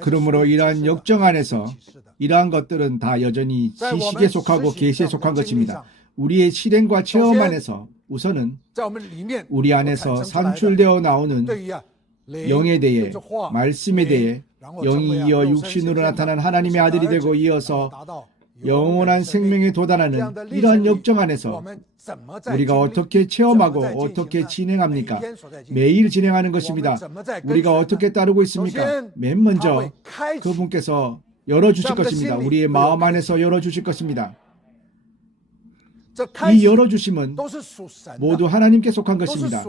그러므로 이러한 역정 안에서 이러한 것들은 다 여전히 지식에 속하고 계시에 속한 것입니다. 우리의 실행과 체험 안에서 우선은 우리 안에서 산출되어 나오는 영에 대해, 말씀에 대해 영이 이어 육신으로 나타난 하나님의 아들이 되고 이어서 영원한 생명에 도달하는 이러한 역정 안에서 우리가 어떻게 체험하고 어떻게 진행합니까? 매일 진행하는 것입니다. 우리가 어떻게 따르고 있습니까? 맨 먼저 그분께서 열어주실 것입니다. 우리의 마음 안에서 열어주실 것입니다. 이 열어주심은 모두 하나님께 속한 것입니다.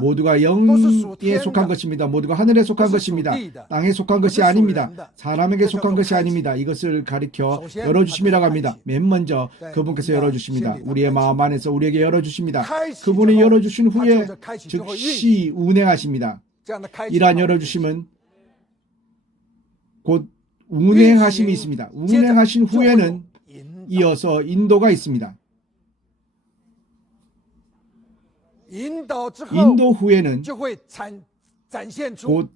모두가 영에 속한 것입니다. 모두가 하늘에 속한 것입니다. 땅에 속한 것이 아닙니다. 사람에게 속한 것이 아닙니다. 이것을 가리켜 열어주심이라고 합니다. 맨 먼저 그분께서 열어주십니다. 우리의 마음 안에서 우리에게 열어주십니다. 그분이 열어주신 후에 즉시 운행하십니다. 이러한 열어주심은 곧 운행하심이 있습니다. 운행하신 후에는 이어서 인도가 있습니다. 인도 후에는 곧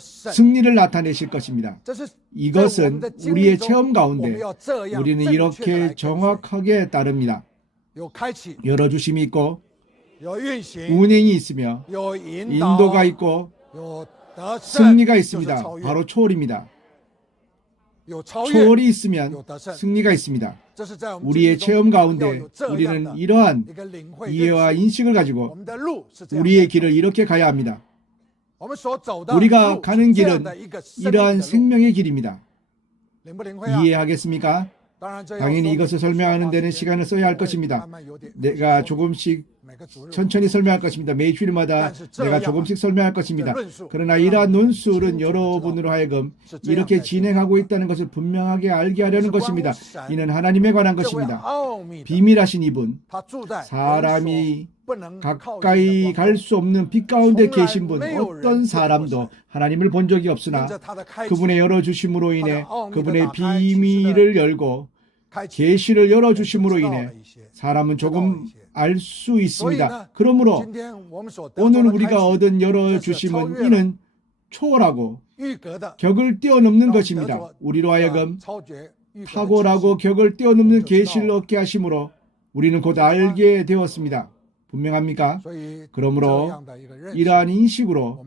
승리를 나타내실 것입니다. 이것은 우리의 체험 가운데 우리는 이렇게 정확하게 따릅니다. 열어주심이 있고 운행이 있으며 인도가 있고 승리가 있습니다. 바로 초월입니다. 초월이 있으면 승리가 있습니다. 우리의 체험 가운데 우리는 이러한 이해와 인식을 가지고 우리의 길을 이렇게 가야 합니다. 우리가 가는 길은 이러한 생명의 길입니다. 이해하겠습니까? 당연히 이것을 설명하는 데는 시간을 써야 할 것입니다. 내가 조금씩 천천히 설명할 것입니다. 매 주일마다 내가 조금씩 설명할 것입니다. 그러나 이러한 논술은 여러분으로 하여금 이렇게 진행하고 있다는 것을 분명하게 알게 하려는 것입니다. 이는 하나님에 관한 것입니다. 비밀하신 이분, 사람이 가까이 갈 수 없는 빛 가운데 계신 분, 어떤 사람도 하나님을 본 적이 없으나 그분의 열어주심으로 인해 그분의 비밀을 열고 계시를 열어주심으로 인해 사람은 조금 알 수 있습니다. 그러므로 오늘 우리가 얻은 열어주심은 이는 초월하고 격을 뛰어넘는 것입니다. 우리로 하여금 탁월하고 격을 뛰어넘는 계시를 얻게 하심으로 우리는 곧 알게 되었습니다. 분명합니까? 그러므로 이러한 인식으로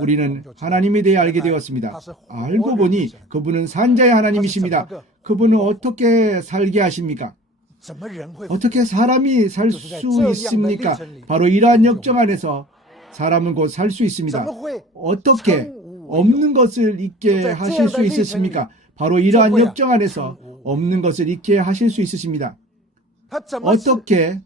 우리는 하나님에 대해 알게 되었습니다. 알고 보니 그분은 산자의 하나님이십니다. 그분은 어떻게 살게 하십니까? 어떻게 사람이 살 수 있습니까? 바로 이러한 역정 안에서 사람은 곧 살 수 있습니다. 어떻게 없는 것을 있게 하실 수 있으십니까? 바로 이러한 역정 안에서 없는 것을 있게 하실 수 있으십니다. 어떻게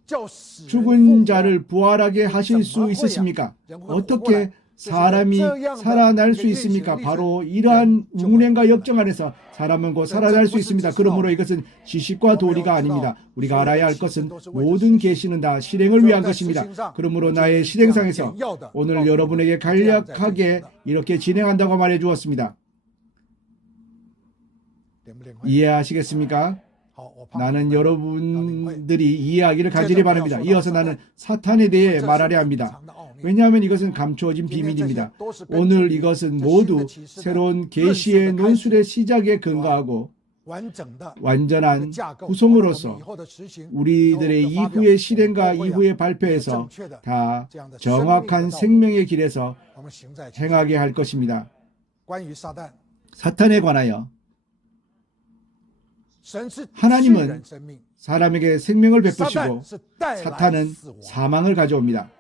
죽은 자를 부활하게 하실 수 있으십니까? 어떻게 사람이 살아날 수 있습니까? 바로 이러한 운행과 역정 안에서 사람은 곧 살아날 수 있습니다. 그러므로 이것은 지식과 도리가 아닙니다. 우리가 알아야 할 것은 모든 계시는 다 실행을 위한 것입니다. 그러므로 나의 실행상에서 오늘 여러분에게 간략하게 이렇게 진행한다고 말해 주었습니다. 이해하시겠습니까? 나는 여러분들이 이해하기를 간절히 바랍니다. 이어서 나는 사탄에 대해 말하려 합니다. 왜냐하면 이것은 감추어진 비밀입니다. 오늘 이것은 모두 새로운 계시의 논술의 시작에 근거하고 완전한 구성으로서 우리들의 이후의 실행과 이후의 발표에서 다 정확한 생명의 길에서 행하게 할 것입니다. 사탄에 관하여 하나님은 사람에게 생명을 베푸시고 사탄은 사망을 가져옵니다.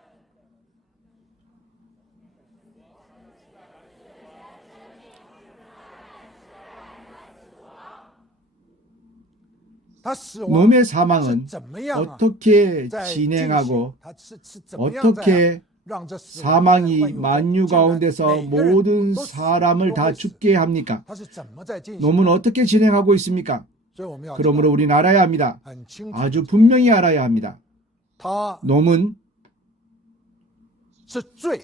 놈의 사망은 어떻게 진행하고 어떻게 사망이 만유 가운데서 모든 사람을 다 죽게 합니까? 놈은 어떻게 진행하고 있습니까? 그러므로 우리는 알아야 합니다. 아주 분명히 알아야 합니다. 놈은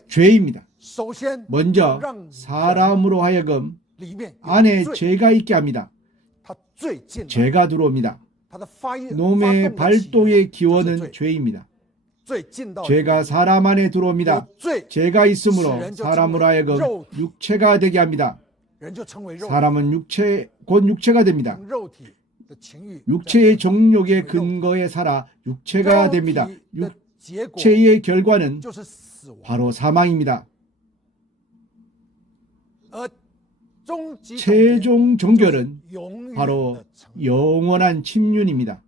죄입니다. 먼저 사람으로 하여금 안에 죄가 있게 합니다. 죄가 들어옵니다. 놈의 발동의 기원은 죄입니다. 죄가 사람 안에 들어옵니다. 죄가 있으므로 사람으로 하여금 육체가 되게 합니다. 사람은 곧 육체가 됩니다. 육체의 정욕의 근거에 살아 육체가 됩니다. 육체의 결과는 바로 사망입니다. 최종 종결은 바로 영원한 침륜입니다.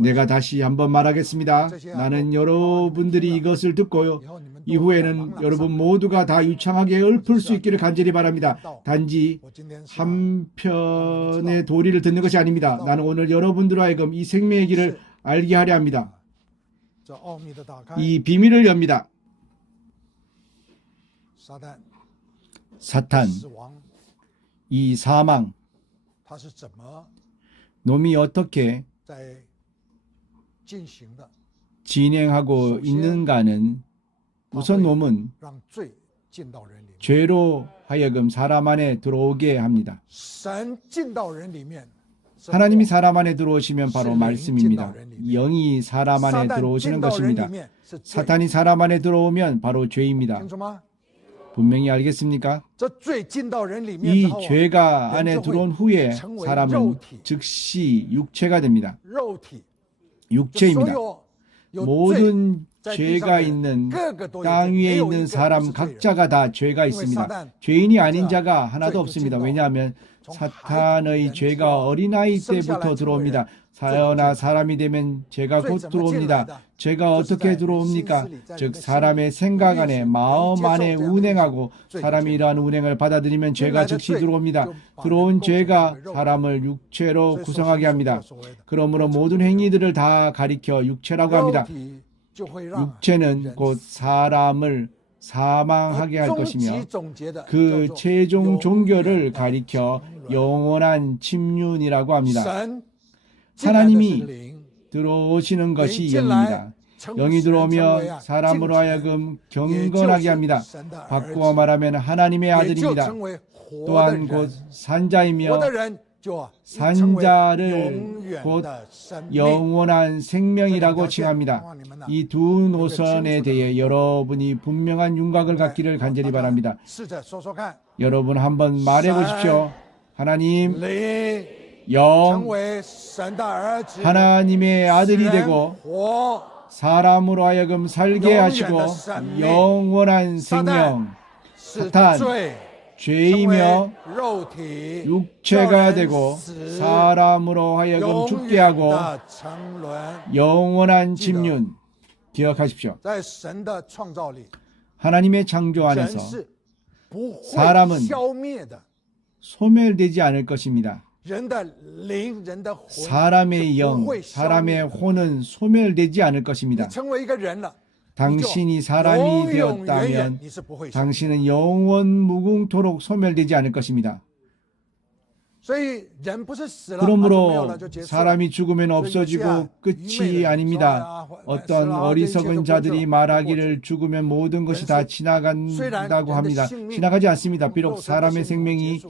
내가 다시 한번 말하겠습니다. 나는 여러분들이 이것을 듣고요, 이후에는 여러분 모두가 다 유창하게 읊을 수 있기를 간절히 바랍니다. 단지 한편의 도리를 듣는 것이 아닙니다. 나는 오늘 여러분들로 하여금 이 생명의 길을 알게 하려 합니다. 이 비밀을 엽니다. 사탄, 이 사망, 놈이 어떻게 진행하고 있는가는, 우선 놈은 죄로 하여금 사람 안에 들어오게 합니다. 하나님이 사람 안에 들어오시면 바로 말씀입니다. 영이 사람 안에 들어오시는 것입니다. 사탄이 사람 안에 들어오면 바로 죄입니다. 분명히 알겠습니까? 이 죄가 안에 들어온 후에 사람은 즉시 육체가 됩니다. 육체입니다. 모든 죄가 있는 땅 위에 있는 사람 각자가 다 죄가 있습니다. 죄인이 아닌 자가 하나도 없습니다. 왜냐하면 사탄의 죄가 어린아이 때부터 들어옵니다. 사여나 사람이 되면 죄가 곧 들어옵니다. 죄가 어떻게 들어옵니까? 즉 사람의 생각 안에, 마음 안에 운행하고, 사람이 이러한 운행을 받아들이면 죄가 즉시 들어옵니다. 들어온 죄가 사람을 육체로 구성하게 합니다. 그러므로 모든 행위들을 다 가리켜 육체라고 합니다. 육체는 곧 사람을 사망하게 할 것이며, 그 최종 종결을 가리켜 영원한 침륜이라고 합니다. 하나님이 들어오시는 것이 영입니다. 영이 들어오며 사람으로 하여금 경건하게 합니다. 바꾸어 말하면 하나님의 아들입니다. 또한 곧 산자이며, 산자를 곧 영원한 생명이라고 칭합니다. 이 두 노선에 대해 여러분이 분명한 윤곽을 갖기를 간절히 바랍니다. 여러분 한번 말해 보십시오. 하나님, 영, 하나님의 아들이 되고 사람으로 하여금 살게 하시고 영원한 생명, 사탄, 죄이며 육체가 되고 사람으로 하여금 죽게 하고 영원한 침륜. 기억하십시오. 하나님의 창조 안에서 사람은 소멸되지 않을 것입니다. 사람의 영, 사람의 혼은 소멸되지 않을 것입니다. 당신이 사람이 되었다면 당신은 영원 무궁토록 소멸되지 않을 것입니다. 그러므로 사람이 죽으면 없어지고 끝이 아닙니다. 어떤 어리석은 자들이 말하기를 죽으면 모든 것이 다 지나간다고 합니다. 지나가지 않습니다. 비록 사람의 생명이,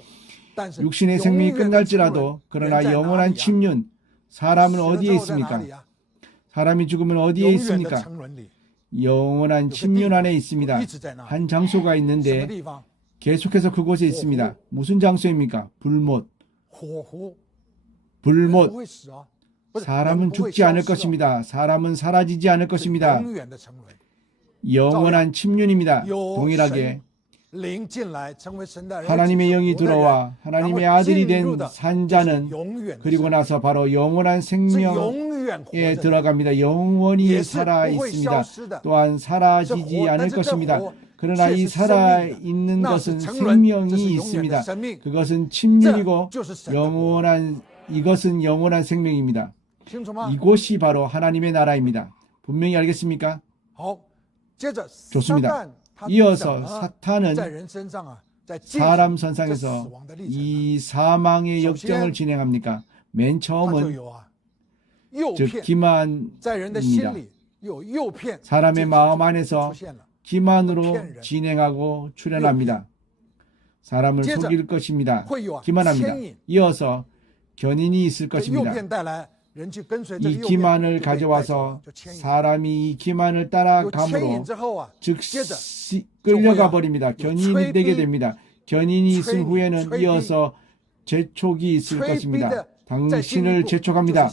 육신의 생명이 끝날지라도, 그러나 영원한 침륜, 사람은 어디에 있습니까? 사람이 죽으면 어디에 있습니까? 영원한 침륜 안에 있습니다. 한 장소가 있는데 계속해서 그곳에 있습니다. 무슨 장소입니까? 불못. 불못. 사람은 죽지 않을 것입니다. 사람은 사라지지 않을 것입니다. 영원한 침륜입니다. 동일하게 하나님의 영이 들어와 하나님의 아들이 된 산자는 그리고 나서 바로 영원한 생명에 들어갑니다. 영원히 살아 있습니다. 또한 사라지지 않을 것입니다. 그러나 이 살아있는 것은 생명이 있습니다. 그것은 침륜이고 이것은 영원한 생명입니다. 이곳이 바로 하나님의 나라입니다. 분명히 알겠습니까? 좋습니다. 이어서 사탄은 사람 선상에서 이 사망의 역정을 진행합니까? 맨 처음은 즉 기만입니다. 사람의 마음 안에서 기만으로 진행하고 출현합니다. 사람을 속일 것입니다. 기만합니다. 이어서 견인이 있을 것입니다. 이 기만을 가져와서 사람이 이 기만을 따라감으로 즉시 끌려가 버립니다. 견인이 되게 됩니다. 견인이 있은 후에는 이어서 재촉이 있을 것입니다. 당신을 재촉합니다.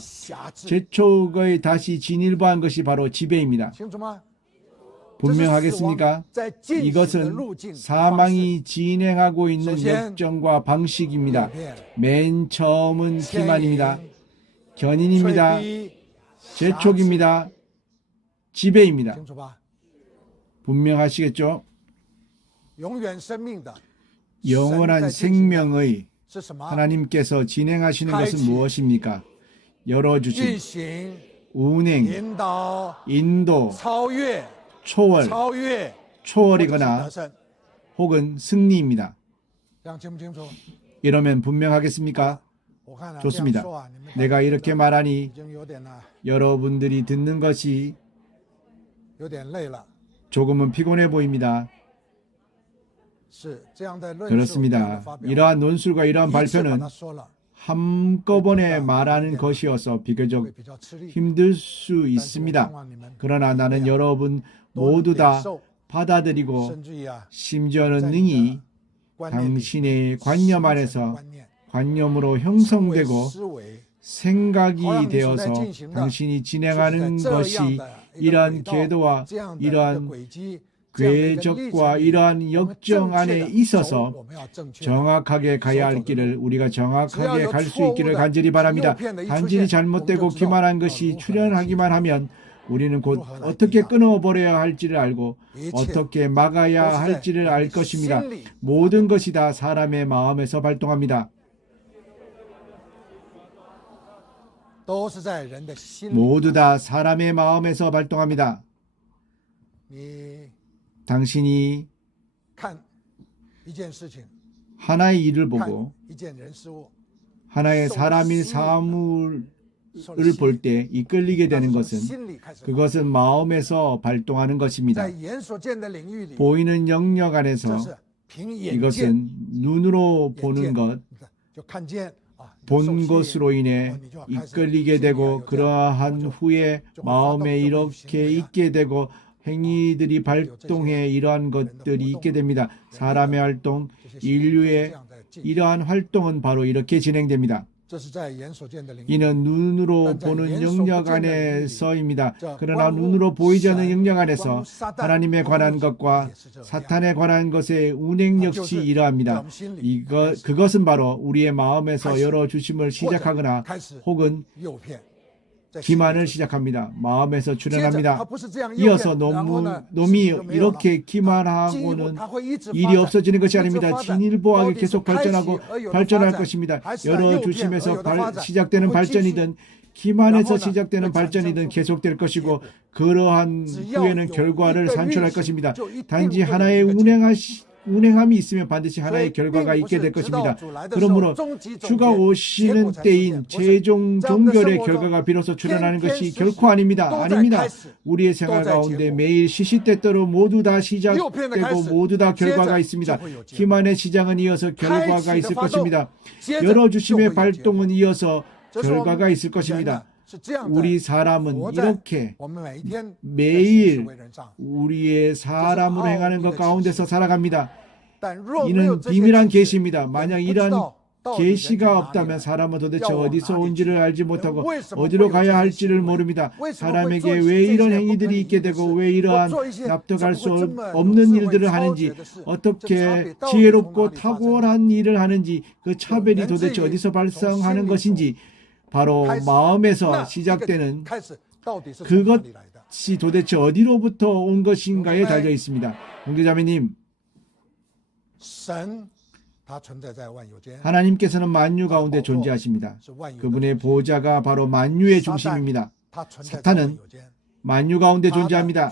재촉의 다시 진일보한 것이 바로 지배입니다. 분명하겠습니까? 이것은 사망이 진행하고 있는 역정과 방식입니다. 맨 처음은 기만입니다. 견인입니다. 재촉입니다. 지배입니다. 분명하시겠죠? 영원한 생명의 하나님께서 진행하시는 것은 무엇입니까? 열어주신 운행, 인도, 초월, 초월이거나 혹은 승리입니다. 이러면 분명하겠습니까? 좋습니다. 내가 이렇게 말하니 여러분들이 듣는 것이 조금은 피곤해 보입니다. 그렇습니다. 이러한 논술과 이러한 발표는 한꺼번에 말하는 것이어서 비교적 힘들 수 있습니다. 그러나 나는 여러분 모두 다 받아들이고 심지어는 능히 당신의 관념 안에서 관념으로 형성되고 생각이 되어서 당신이 진행하는 것이 이러한 궤도와 이러한 궤적과 이러한 역정 안에 있어서 정확하게 가야 할 길을 우리가 정확하게 갈 수 있기를 간절히 바랍니다. 단지 잘못되고 기만한 것이 출현하기만 하면 우리는 곧 어떻게 끊어버려야 할지를 알고 어떻게 막아야 할지를 알 것입니다. 모든 것이 다 사람의 마음에서 발동합니다. 모두 다 사람의 마음에서 발동합니다. 당신이 하나의 일을 보고 하나의 사람이 사물을 볼 때 이끌리게 되는 것은 그것은 마음에서 발동하는 것입니다. 보이는 영역 안에서 이것은 눈으로 보는 것, 본 것으로 인해 이끌리게 되고 그러한 후에 마음에 이렇게 있게 되고 행위들이 발동해 이러한 것들이 있게 됩니다. 사람의 활동, 인류의 이러한 활동은 바로 이렇게 진행됩니다. 이는 눈으로 보는 영역 안에서입니다. 그러나 눈으로 보이지 않는 영역 안에서 하나님에 관한 것과 사탄에 관한 것의 운행 역시 이러합니다. 그것은 바로 우리의 마음에서 열어주심을 시작하거나 혹은 기만을 시작합니다. 마음에서 출현합니다. 이어서 놈이 이렇게 기만하고는 일이 없어지는 것이 아닙니다. 진일보하게 계속 발전할 것입니다. 열어주심에서 시작되는 발전이든 기만에서 시작되는 발전이든 계속될 것이고 그러한 후에는 결과를 산출할 것입니다. 단지 하나의 운행함이 있으면 반드시 하나의 결과가 있게 될 것입니다. 그러므로 주가 오시는 때인 최종 종결의 결과가 비로소 출현하는 것이 결코 아닙니다. 우리의 생활 가운데 매일 시시때때로 모두 다 시작되고 모두 다 결과가 있습니다. 기만의 시작은 이어서 결과가 있을 것입니다. 열어주심의 발동은 이어서 결과가 있을 것입니다. 우리 사람은 이렇게 매일 우리의 사람으로 행하는 것 가운데서 살아갑니다. 이는 비밀한 계시입니다. 만약 이러한 계시가 없다면 사람은 도대체 어디서 온지를 알지 못하고 어디로 가야 할지를 모릅니다. 사람에게 왜 이런 행위들이 있게 되고 왜 이러한 납득할 수 없는 일들을 하는지 어떻게 지혜롭고 탁월한 일을 하는지 그 차별이 도대체 어디서 발생하는 것인지 바로 마음에서 시작되는 그것이 도대체 어디로부터 온 것인가에 달려 있습니다. 형제자매님, 하나님께서는 만유 가운데 존재하십니다. 그분의 보좌가 바로 만유의 중심입니다. 사탄은 만유 가운데 존재합니다.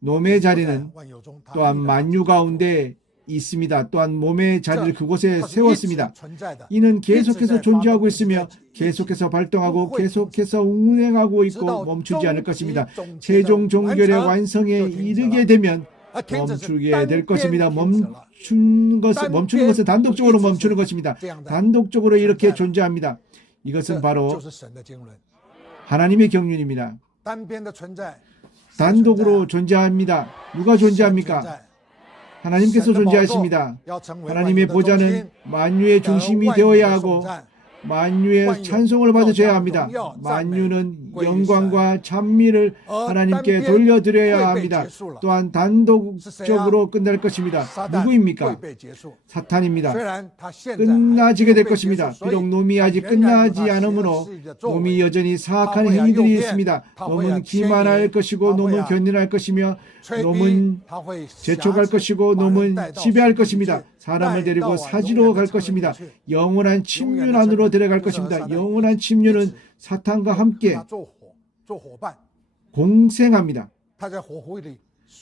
놈의 자리는 또한 만유 가운데 있습니다. 또한 몸의 자리를 그곳에 세웠습니다. 이는 계속해서 존재하고 있으며 계속해서 발동하고 계속해서 운행하고 있고 멈추지 않을 것입니다. 최종 종결의 완성에 이르게 되면 멈추게 될 것입니다. 멈추는 것은 단독적으로 멈추는 것입니다. 단독적으로 이렇게 존재합니다. 이것은 바로 하나님의 경륜입니다. 单边的存在 단독으로 존재합니다. 누가 존재합니까? 하나님께서 존재하십니다. 하나님의 보좌는 만유의 중심이 되어야 하고 만유의 찬송을 받으셔야 합니다. 만유는 영광과 찬미를 하나님께 돌려드려야 합니다. 또한 단독적으로 끝날 것입니다. 누구입니까? 사탄입니다. 끝나지게 될 것입니다. 비록 놈이 아직 끝나지 않으므로 놈이 여전히 사악한 행위들이 있습니다. 놈은 기만할 것이고 놈은 견인할 것이며 놈은 재촉할 것이고 놈은 지배할 것입니다. 사람을 데리고 사지로 갈 것입니다. 영원한 침륜 안으로 데려갈 것입니다. 영원한 침륜은 사탄과 함께 공생합니다.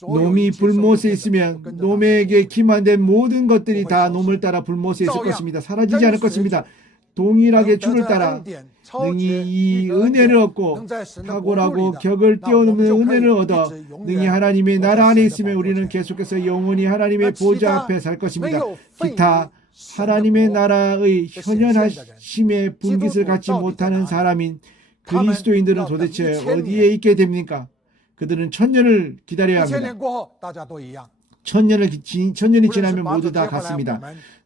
놈이 불못에 있으면 놈에게 기만된 모든 것들이 다 놈을 따라 불못에 있을 것입니다. 사라지지 않을 것입니다. 동일하게 주를 따라 능히 이 은혜를 얻고 탁월하고 격을 뛰어넘는 은혜를 얻어 능히 하나님의 나라 안에 있으면 우리는 계속해서 영원히 하나님의 보좌 앞에 살 것입니다. 기타 하나님의 나라의 현현하심의 분깃을 갖지 못하는 사람인 그리스도인들은 도대체 어디에 있게 됩니까? 그들은 천년을 기다려야 합니다. 천년이 지나면 모두 다 같습니다.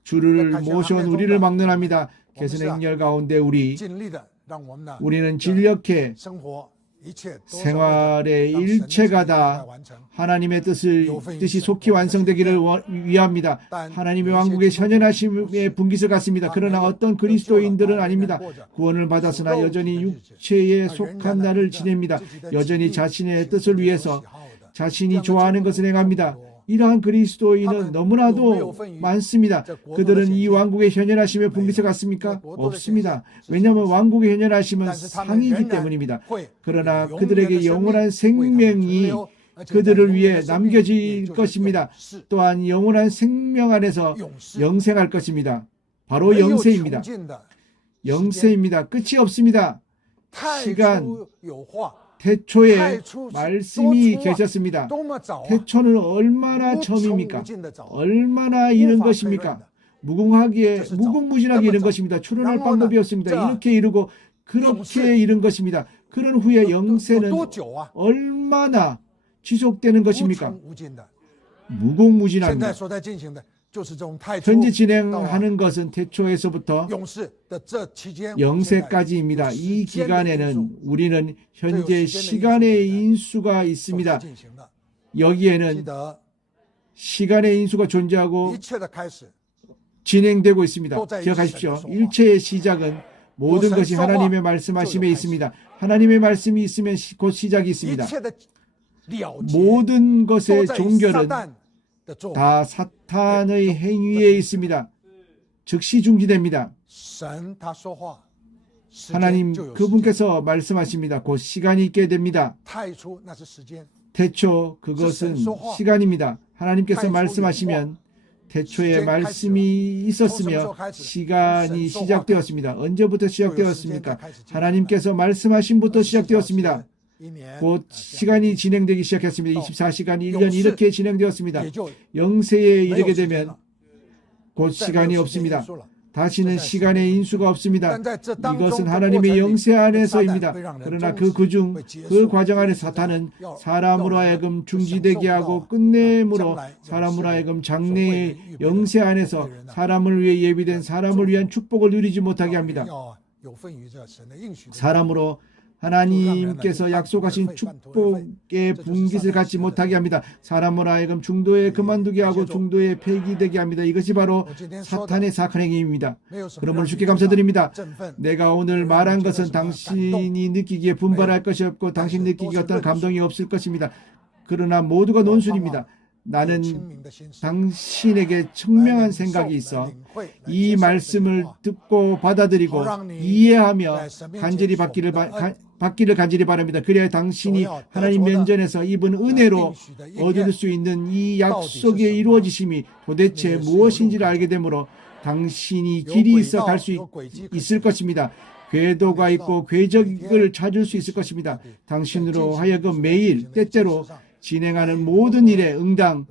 주를 모셔온 우리를 막론합니다. 개선의 행렬 가운데 우리는 진력해 생활의 일체가 다 하나님의 뜻이 속히 완성되기를 위합니다. 하나님의 왕국의 현현하심의 분깃을 갖습니다. 그러나 어떤 그리스도인들은 아닙니다. 구원을 받았으나 여전히 육체에 속한 날을 지냅니다. 여전히 자신의 뜻을 위해서 자신이 좋아하는 것을 행합니다. 이러한 그리스도인은 너무나도 많습니다. 그들은 이 왕국의 현현하심의 분깃을 갖습니까? 없습니다. 왜냐하면 왕국의 현현하심은 상이기 때문입니다. 그러나 그들에게 영원한 생명이 그들을 위해 남겨질 것입니다. 또한 영원한 생명 안에서 영생할 것입니다. 바로 영생입니다. 영생입니다. 끝이 없습니다. 시간 태초에 말씀이 계셨습니다. 태초는 얼마나 처음입니까? 얼마나 이른 것입니까? 무궁무진하게 이른 것입니다. 추론할 방법이 없습니다. 이렇게 이르고 그렇게 이른 것입니다. 그런 후에 영생은 얼마나 지속되는 것입니까? 무궁무진합니다. 현재 진행하는 것은 태초에서부터 영세까지입니다. 이 기간에는 우리는 현재 시간의 인수가 있습니다. 여기에는 시간의 인수가 존재하고 진행되고 있습니다. 기억하십시오. 일체의 시작은 모든 것이 하나님의 말씀하심에 있습니다. 하나님의 말씀이 있으면 곧 시작이 있습니다. 모든 것의 종결은 다 사탄의 행위에 있습니다. 즉시 중지됩니다. 하나님 그분께서 말씀하십니다. 곧 시간이 있게 됩니다. 태초 그것은 시간입니다. 하나님께서 말씀하시면 태초에 말씀이 있었으며 시간이 시작되었습니다. 언제부터 시작되었습니까? 하나님께서 말씀하심부터 시작되었습니다. 곧 시간이 진행되기 시작했습니다. 24시간, 1년 이렇게 진행되었습니다. 영세에 이르게 되면 곧 시간이 없습니다. 다시는 시간의 인수가 없습니다. 이것은 하나님의 영세 안에서입니다. 그러나 그 과정 안에 사탄은 사람으로 하여금 중지되게 하고 끝내므로 사람으로 하여금 장래의 영세 안에서 사람을 위해 예비된 사람을 위한 축복을 누리지 못하게 합니다. 사람으로 하나님께서 약속하신 축복의 분깃을 갖지 못하게 합니다. 사람을 하여금 중도에 그만두게 하고 중도에 폐기되게 합니다. 이것이 바로 사탄의 사악한 행위입니다. 그러므로 주께 감사드립니다. 내가 오늘 말한 것은 당신이 느끼기에 분발할 것이 없고 당신 느끼기에 어떤 감동이 없을 것입니다. 그러나 모두가 논술입니다. 나는 당신에게 청명한 생각이 있어 이 말씀을 듣고 받아들이고 이해하며 간절히 받기를 간절히 바랍니다. 그래야 당신이 하나님 면전에서 입은 은혜로 얻을 수 있는 이 약속의 이루어지심이 도대체 무엇인지를 알게 되므로 당신이 길이 있어 갈 수 있을 것입니다. 궤도가 있고 궤적을 찾을 수 있을 것입니다. 당신으로 하여금 매일 때때로 진행하는 모든 일에 응당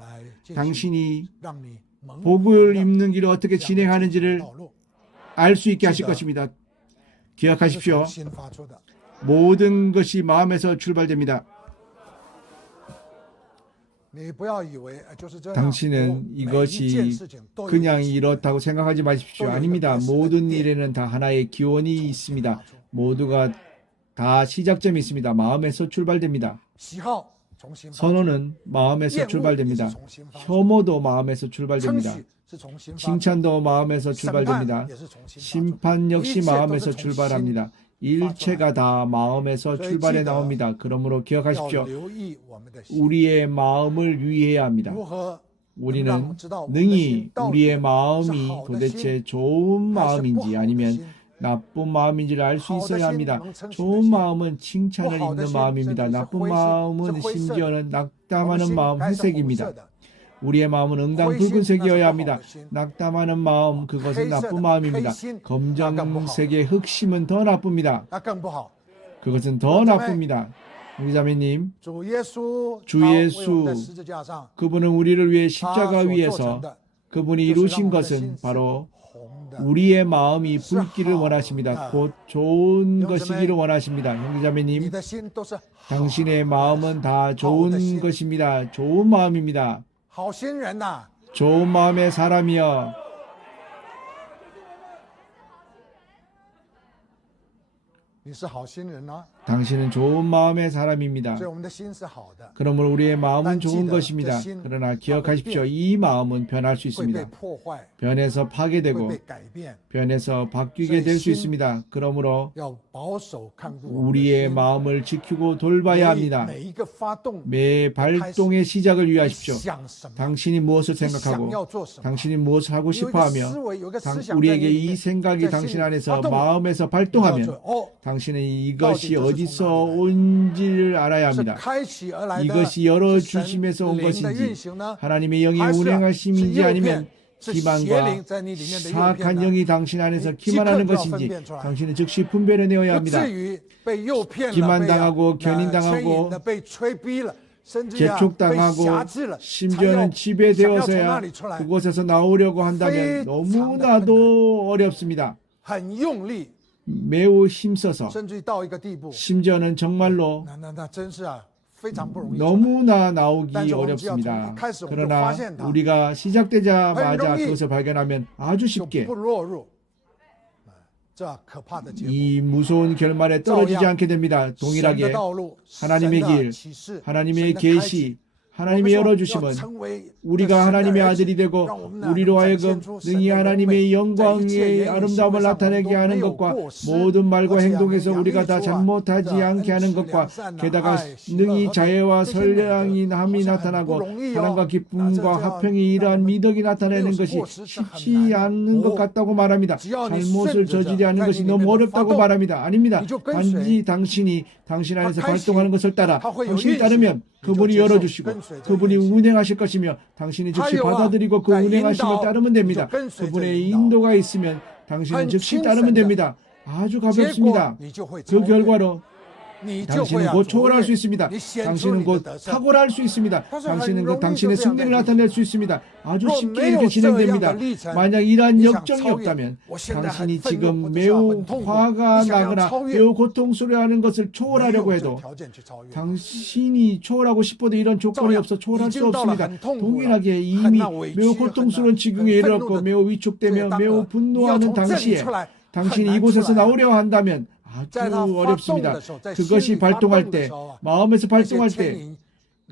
당신이 복을 입는 길을 어떻게 진행하는지를 알 수 있게 하실 것입니다. 기억하십시오. 모든 것이 마음에서 출발됩니다. 당신은 이것이 그냥 이렇다고 생각하지 마십시오. 아닙니다. 모든 일에는 다 하나의 기원이 있습니다. 모두가 다 시작점이 있습니다. 마음에서 출발됩니다. 선호는 마음에서 출발됩니다. 혐오도 마음에서 출발됩니다. 칭찬도 마음에서 출발됩니다. 심판 역시 마음에서 출발합니다. 일체가 다 마음에서 출발해 나옵니다. 그러므로 기억하십시오. 우리의 마음을 유의해야 합니다. 우리는 능히 우리의 마음이 도대체 좋은 마음인지 아니면 나쁜 마음인지를 알 수 있어야 합니다. 좋은 마음은 칭찬을 입는 마음입니다. 나쁜 마음은 심지어는 낙담하는 마음, 회색입니다. 우리의 마음은 응당 붉은색이어야 합니다. 낙담하는 마음, 그것은 나쁜 마음입니다. 검정색의 흑심은 더 나쁩니다. 그것은 더 나쁩니다. 우리자매님, 주 예수, 그분은 우리를 위해 십자가 위에서 그분이 이루신 것은 바로 우리의 마음이 붉기를 원하십니다. 곧 좋은 것이기를 원하십니다. 형제자매님, 당신의 마음은 다 좋은 것입니다. 좋은 마음입니다. 좋은 마음의 사람이여, 당신은 좋은 마음의 사람입니다. 그러므로 우리의 마음은 좋은 것입니다. 그러나 기억하십시오. 이 마음은 변할 수 있습니다. 변해서 파괴되고 변해서 바뀌게 될 수 있습니다. 그러므로 우리의 마음을 지키고 돌봐야 합니다. 매 발동의 시작을 유의하십시오. 당신이 무엇을 생각하고 당신이 무엇을 하고 싶어하며 우리에게 이 생각이 당신 안에서 마음에서 발동하면 당신은 이것이 어디서 온지를 알아야 합니다. 이것이 열어주심에서 온 것인지 하나님의 영이 운행하심인지 아니면 기만과 사악한 영이 당신 안에서 기만하는 것인지 당신은 즉시 분별해내어야 합니다. 기만당하고 견인당하고 재촉당하고 심지어는 지배되어서야 그곳에서 나오려고 한다면 너무나도 어렵습니다. 매우 힘써서 심지어는 정말로 너무나 나오기 어렵습니다. 그러나 우리가 시작되자마자 그것을 발견하면 아주 쉽게 이 무서운 결말에 떨어지지 않게 됩니다. 동일하게 하나님의 길, 하나님의 계시, 하나님의 열어주심은 우리가 하나님의 아들이 되고 우리로 하여금 능히 하나님의 영광의 아름다움을 나타내게 하는 것과 모든 말과 행동에서 우리가 다 잘못하지 않게 하는 것과 게다가 능히 자애와 선량함이 나타나고 사랑과 기쁨과 화평이 이러한 미덕이 나타내는 것이 쉽지 않은 것 같다고 말합니다. 잘못을 저지르지 않는 것이 너무 어렵다고 말합니다. 아닙니다. 단지 당신이 당신 안에서 발동하는 것을 따라 당신이 따르면 그분이 열어주시고 그분이 운행하실 것이며 당신이 즉시 받아들이고 그 운행하심을 따르면 됩니다. 그분의 인도가 있으면 당신은 즉시 따르면 됩니다. 아주 가볍습니다. 그 결과로 당신은 곧 초월할 수 있습니다. 당신은 곧 탁월할 수 있습니다. 당신은 곧 당신의 승리를 나타낼 수 있습니다. 아주 쉽게 이렇게 진행됩니다. 만약 이러한 역정이 없다면 당신이 지금 매우 화가 나거나 매우 고통스러워하는 것을 초월하려고 해도 당신이 초월하고 싶어도 이런 조건이 없어 초월할 수 없습니다. 동일하게 이미 매우 고통스러운 지경에 이르렀고 매우 위축되며 매우 분노하는 당시에 당신이 이곳에서 나오려 한다면 아주 어렵습니다. 그것이 발동할 때, 마음에서 발동할 때,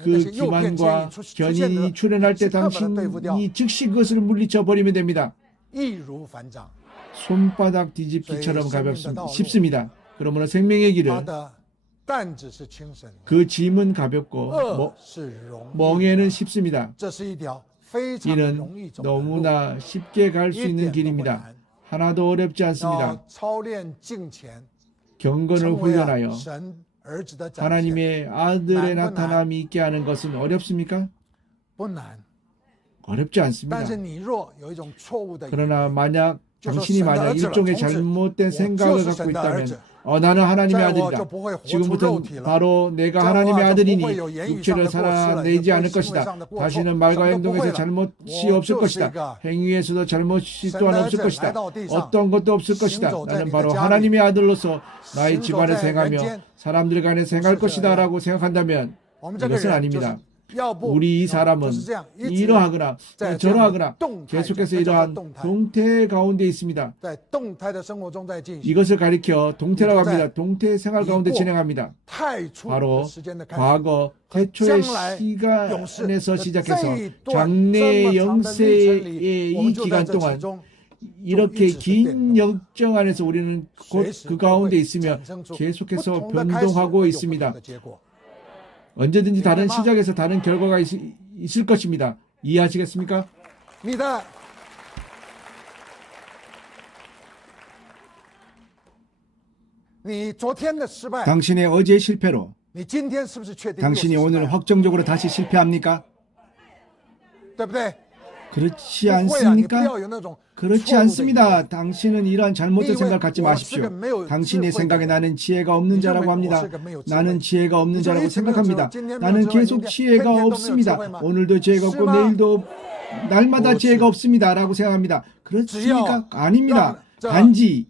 그 기만과 견인이 출현할 때 당신이 즉시 그것을 물리쳐 버리면 됩니다. 손바닥 뒤집기처럼 가볍습니다. 쉽습니다. 그러므로 생명의 길은 그 짐은 가볍고 멍에는 쉽습니다. 이는 너무나 쉽게 갈 수 있는 길입니다. 하나도 어렵지 않습니다. 경건을 훈련하여 하나님의 아들의 나타남이 있게 하는 것은 어렵습니까? 어렵지 않습니다. 그러나 당신이 만약 일종의 잘못된 생각을 갖고 있다면 나는 하나님의 在我 아들이다. 就不会活出 지금부터 肉体了。 바로 내가 这样的 하나님의 话就不 아들이니 会有言语上 육체를 的过失了，也 살아내지 不会 않을 行为 것이다. 上的过错， 다시는 말과 什么都不会 행동에서 了。 잘못이 我 없을 就是一 것이다. 个 행위에서도 잘못이 神 또한 的儿 없을 子来 것이다. 到地上， 어떤 것도 없을 것이다. 行走在 나는 你的 바로 家里， 하나님의 아들로서 나의 行走 집안에서 在人 행하며 间。 사람들 간에서 행할 것이다 라고 생각한다면 我们这个 이것은 人就是 아닙니다. 要不 우리 이 就 사람은 是这样，一直 이러하거나 在这样的 저러하거나 动态中， 계속해서 这叫做 이러한 动态， 동태 가운데 있습니다. 在动态的生活中在进行。 이것을 가리켜 동태라고 이제 합니다. 동태 생활 가운데 이고 진행합니다. 太初 바로 的时间的开始， 과거 태초의将来 시간에서 这 시작해서 一段 장래 这么长的历程 영세의 里，我 이 们就在 기간 这其 동안 中 이렇게 좀 긴 역정 안에서 우리는 곧 随时 그 都 가운데 会 있으며 产生出 계속해서 不同的开始 변동하고 和有不同 있습니다. 的结果。 언제든지 다른 이해吗? 시작에서 다른 결과가 있을 것입니다. 이해하시겠습니까? 你的你昨天的失败， 당신의 어제의 실패로 你今天是不是确定又是 당신이 失败 오늘 확정적으로 다시 실패합니까? 对不对？ 그렇지 不会啊，你不 않습니까? 要有那种 그렇지 错误的以为 않습니다. 당신은 이러한 잘못된 이외 생각 갖지 我 마십시오. 是个没有 당신의 智慧的 생각에 人 나는 지혜가 없는 你认为 자라고 我 합니다. 是个没有智慧 나는 지혜가 없는 你就 자라고 一直没有智慧 생각합니다. 今天没有 나는 智慧 계속 明天 지혜가 天天都没有 없습니다. 智慧吗？ 오늘도 지혜가 없고 是吗？ 내일도 날마다 不是。 지혜가 없습니다. 라고 생각합니다. 只要 그렇습니까? 아닙니다. 让 단지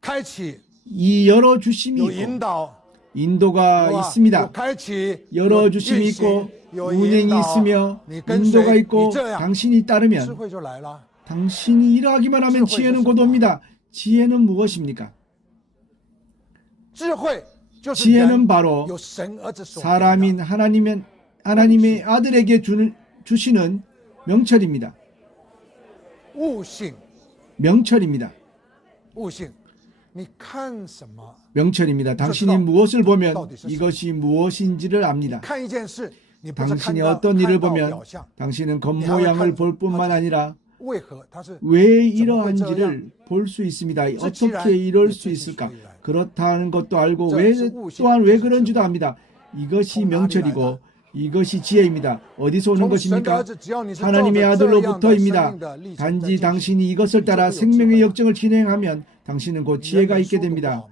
开启 이 열어주심이 有 있고 引导， 인도가 有 있습니다. 开启 열어주심이 运 있고 行有引 운행이 导 있으며 你跟 인도가 随 있고 你这样 당신이 智 따르면 慧就来了。 당신이 이러하기만 하면 지혜는 곧 옵니다. 지혜는 무엇입니까? 智慧就是 지혜는 人 바로 有神儿子所给的 사람인 하나님의 아들에게 주시는 명철입니다. 悟性， 명철입니다. 悟性，你看什么？ 명철입니다. 당신이 무엇을 보면 이것이 무엇인지를 압니다. 看一件事，你不是看 당신이 到 어떤 일을 看到 보면 表象， 당신은 겉모양을 볼 뿐만 아니라 为何它是 왜 이러한지를 볼 수 있습니다. 어떻게 이럴 수 있을까? 그렇다는 것도 알고 또한 왜 그런지도 압니다. 이것이 명철이고 이것이 지혜입니다. 어디서 오는 从神的 것입니까? 儿子，只要你是照 하나님의 着这样的 아들로부터입니다. 生命的历程在 단지 进行 당신이 이것을 따라 생명의 역정을 진행하면 당신은 곧 지혜가 있게 됩니다.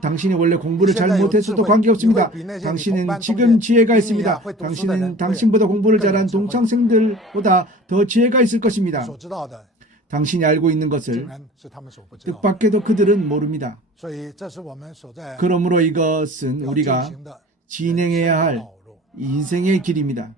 당신이 원래 공부를 잘 못했어도 관계없습니다. 당신은 지금 지혜가 있습니다. 당신은 당신보다 공부를 잘한 동창생들보다 더 지혜가 있을 것입니다. 所知道的， 당신이 알고 있는 竟 것을 然是他们所不知道的。 뜻밖에도 그들은 모릅니다. 所以这是我们所在 그러므로 이것은 要进 우리가 行的 진행해야 할 道路。 인생의 길입니다.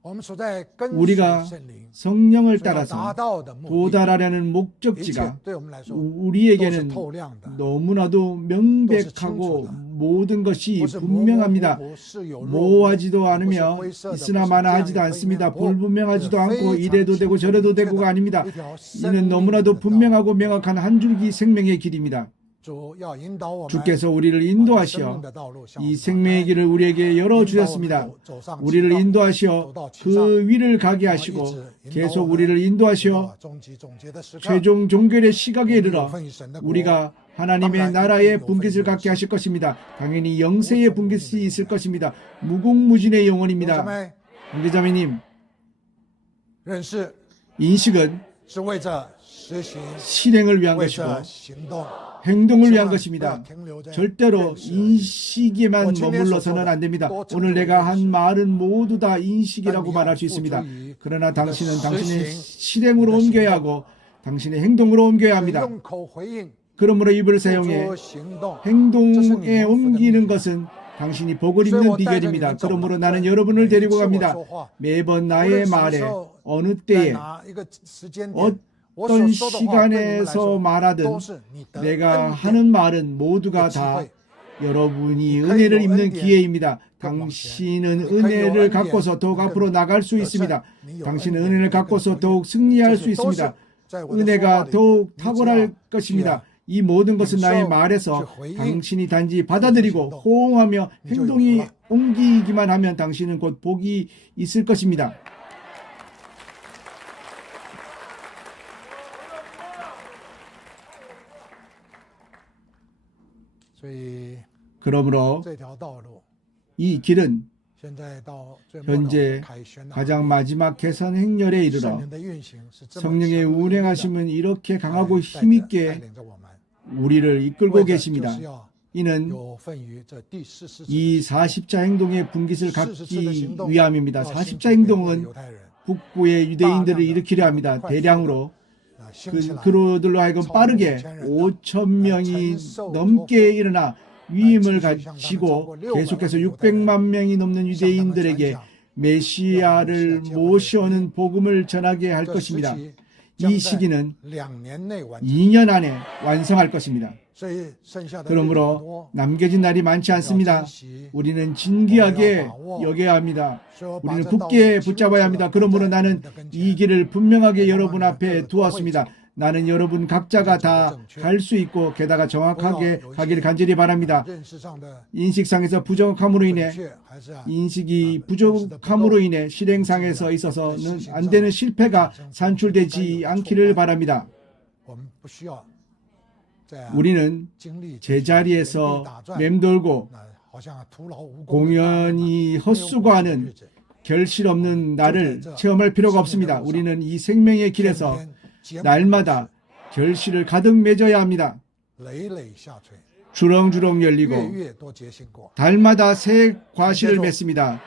我们所在跟随 우리가 圣灵 성령을 所要达 따라서 到的目的， 도달하려는 一切 목적지가 对我们来说都是 우리에게는 透亮的， 너무나도 명백하고 모든 것이 不是模模糊 분명합니다. 糊，是有若无， 모호하지도 않으며 不是灰色的， 있으나 不是 마나하지도 这样一个 않습니다. 一面 불분명하지도 是 않고 非常 이래도 되고 清楚 저래도 明确 되고가 的 아닙니다. 一条生 이는 命 너무나도 的道。 분명하고 명확한 한 줄기 생명의 길입니다. 主要引导我们 주께서 우리를 往生命 인도하시어 的道路向 이 我们 생명의 打开 길을 우리에게 열어주셨습니다. 引导我们走上 우리를 直道 인도하시어 그 위를 가게 하시고 계속 우리를 인도하시어 终极总结的时刻， 최종 종결의 시각에 有 이르러 份于神的国， 우리가 하나님의 나라의 분깃을 갖게 하실 것입니다. 당연히 영세의 분깃이 있을 것입니다. 무궁무진의 弟兄 영혼입니다. 们 형제자매님, 认识 인식은 是为着实行， 실행을 위한 为 것이고 着行动， 행동을 千 위한 万不要 것입니다. 停留在 절대로 认识而已。 인식에만 뭐 머물러서는 안 됩니다. 오늘 내가 한 말은 모두 다 인식이라고 말할 수 있습니다. 그러나 당신은 당신의 실행으로 옮겨야 하고 당신의 행동으로 옮겨야 합니다. 用口回应， 그러므로 입을 付 사용해 诸行动， 행동에 옮기는 것은 당신이 복을 입는 비결입니다. 그러므로 나는 여러분을 데리고 갑니다. 매번 나의 말에 어느 在 때에 哪一个时间点，我 어떤 所说的话对你们来 시간에서 说 말하든 都是你的 내가 恩典 하는 말은 모두가 的机 다 会。 여러분이 은혜를 입는 기회입니다. 당신은 은혜를 갖고서 더욱 앞으로 나갈 수 있습니다. 당신은 은혜를 갖고서 더욱 승리할 수 있습니다. 은혜가 더욱 탁월할 것입니다. 이 모든 것은 나의 말에서 당신이 단지 받아들이고 호응하며 행동이 옮기기만 하면 당신은 곧 복이 있을 것입니다. 所以 그러므로 这条道路 이 길은 现在到最末了 현재 凯旋了， 가장 마지막 개선 행렬에 圣 이르러 灵的运行是这么 성령의 强有力的 운행하심은 이렇게 강하고 带 힘있게 领着我们， 우리를 为 이끌고 的 계십니다. 就是要 이는 有份于这第40次的 이 行 40자 행동의 분깃을 40次的 갖기 行动 위함입니다. 要兴 40자 起美国的 행동은 犹太人 북부의 유대인들을 일으키려 합니다. 대량으로 兴起来 그로들로 하여금 빠르게 5천 명이 넘게 일어나 위임을 가지고 계속해서 600만 명이 넘는 유대인들에게 메시아를 모셔오는 복음을 전하게 할 这时 것입니다. 期 이 시기는 2年内完成 2년 안에 완성할 것입니다. 所以剩下的日子不 그러므로 多 남겨진 날이 많지 要 않습니다. 珍惜 우리는 진귀하게 여겨야 합니다. 所以我把 우리는 这道 굳게 清楚 붙잡아야 地 합니다. 그러므로 摆在 나는 你的跟前 이 길을 분명하게 여러분 앞에 두었습니다. 나는 여러분 각자가 다 갈 수 있고 게다가 정확하게 가기를 간절히 바랍니다. 认识上的 인식상에서 부정함으로 인해 正确还是 인식이 부족함으로 인해 실행상에서 있어서는 안 되는 실패가 산출되지 않기를 바랍니다. 我们不需要在 우리는 经历 제자리에서 打转 맴돌고 好像徒劳无功 공연히 헛수고하는 결실 없는 날을 체험할 필요가 없습니다. 우리는 이 생명의 길에서 날마다 결실을 가득 맺어야 합니다. 累累下垂， 주렁주렁 열리고 月月多结新果。 달마다 새 과실을 맺습니다.